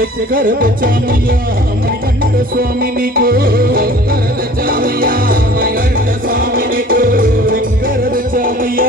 శంకరద చామయ్య మణికంఠ స్వామి నీకు. శంకరద చామయ్య మణికంఠ స్వామి నీకు. శంకరద చామయ్య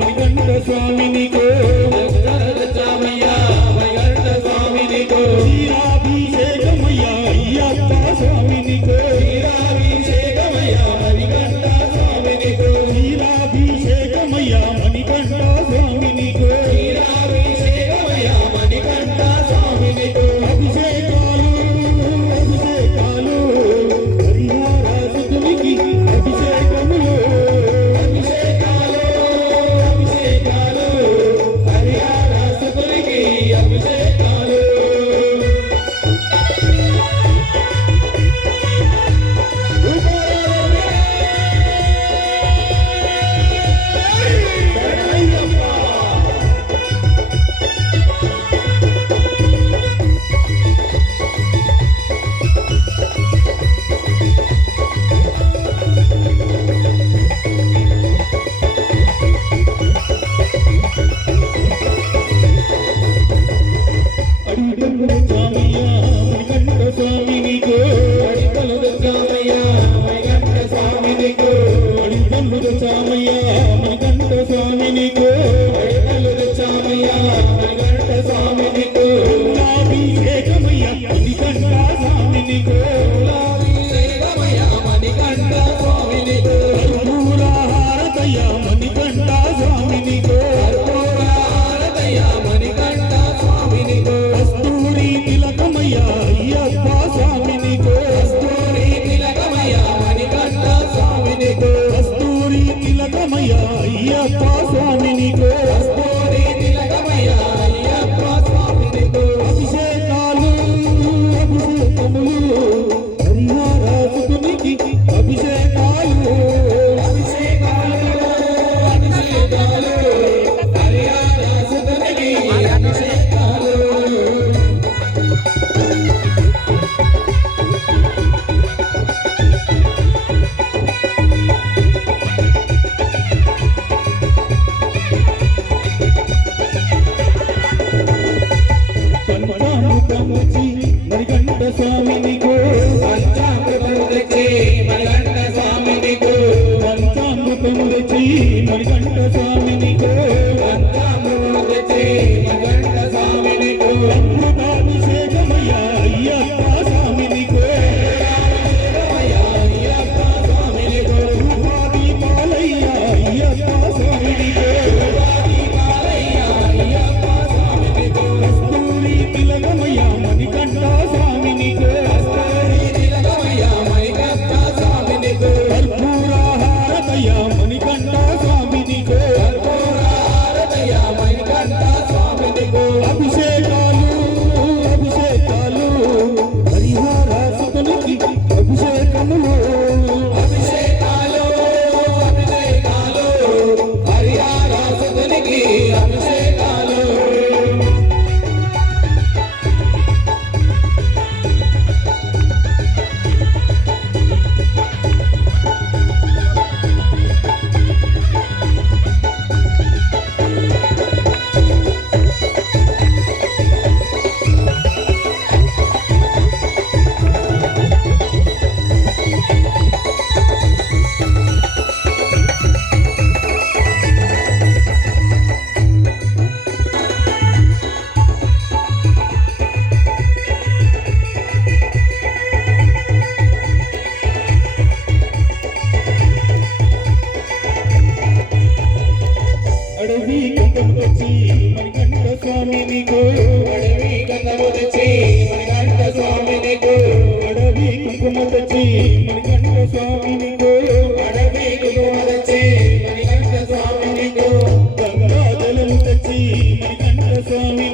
మణికంఠ స్వామి నీకు. శంకరద చామయ్య మణికంఠ స్వామి నీకు. Hare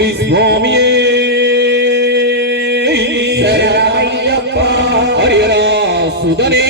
പ്ലീസ് ഭൂമിയേ ശരണയ്യപ്പ ഹരിരാ സുതനേ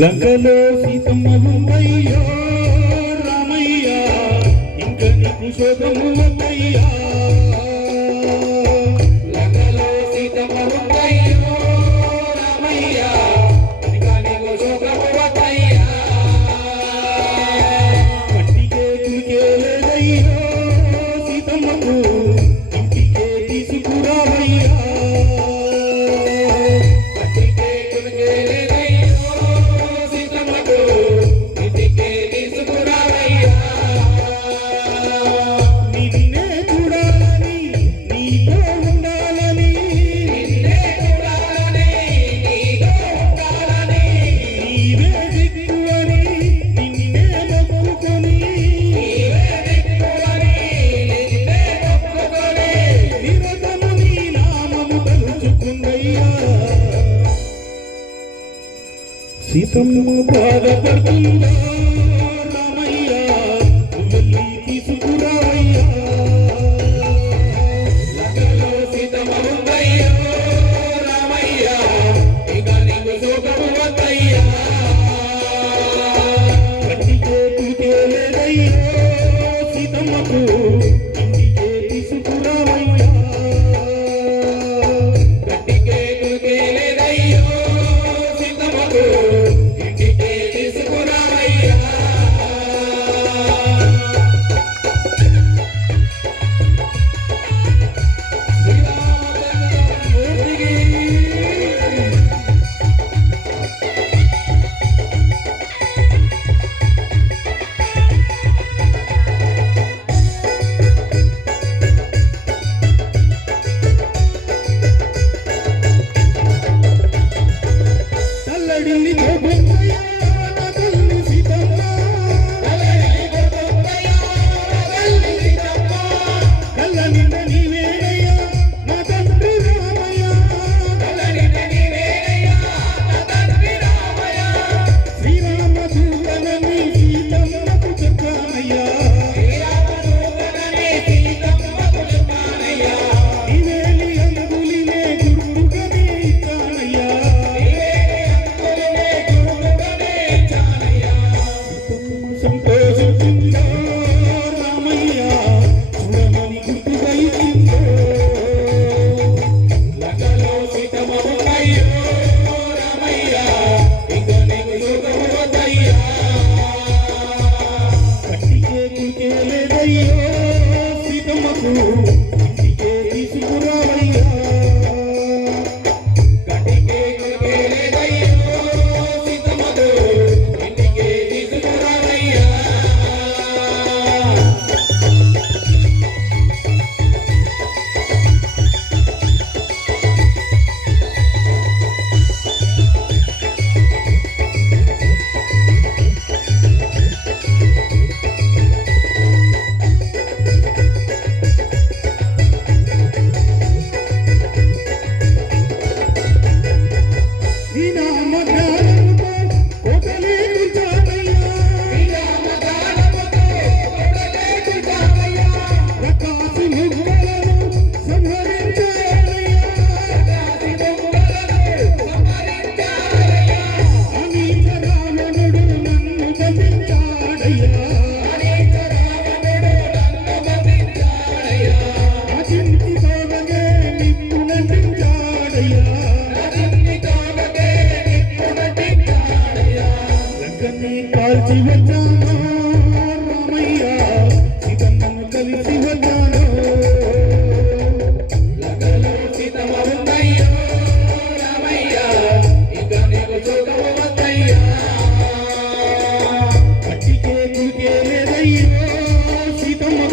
లంకలో సీతమ్మయ్యో రామయ్య ఇంకా నీకు శోకము వద్దయ్యా సీతమ్మ బాధపడుతుందా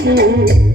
Thank you.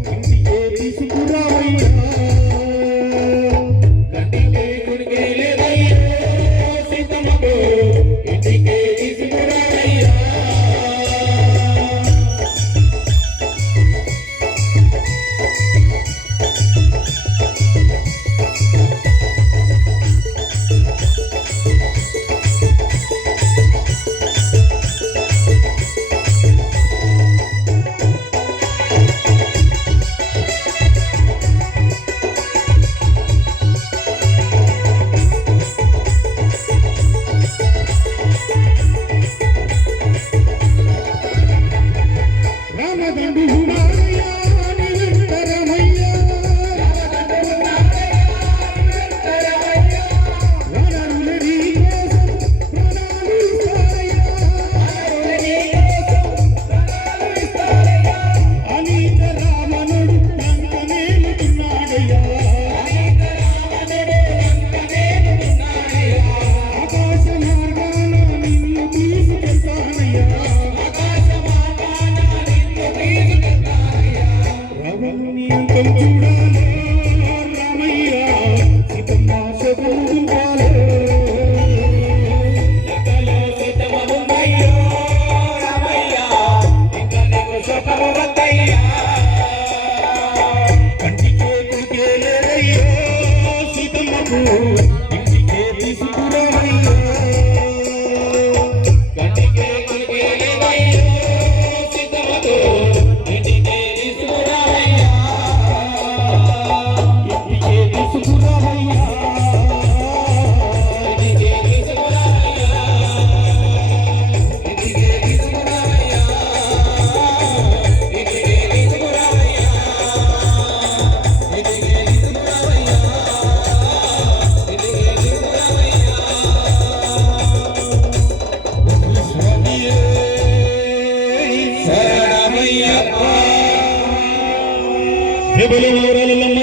జబలు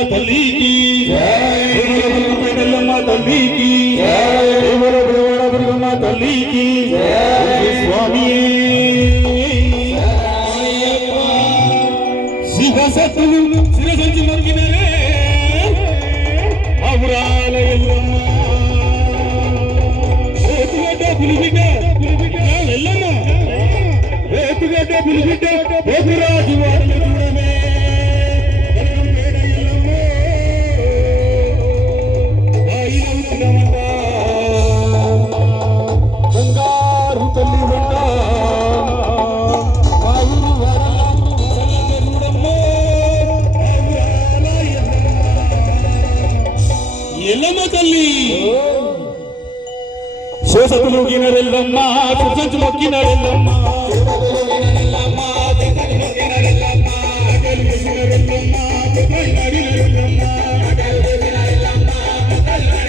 తల్లికి. జబలు తల్లికి. జబలు తల్లికి. స్వామి శివసత్తులు శిరసంచి మొక్కినరే అవురాల రేతుగడ్డ పులిబిడ్డ. పులిబిడ్డ. ఎల్లమ్మ. రేతుగడ్డ పులిబిడ్డ. బొగురాజు వారిని. సుసంచు మొక్కినరెల్లమ్మ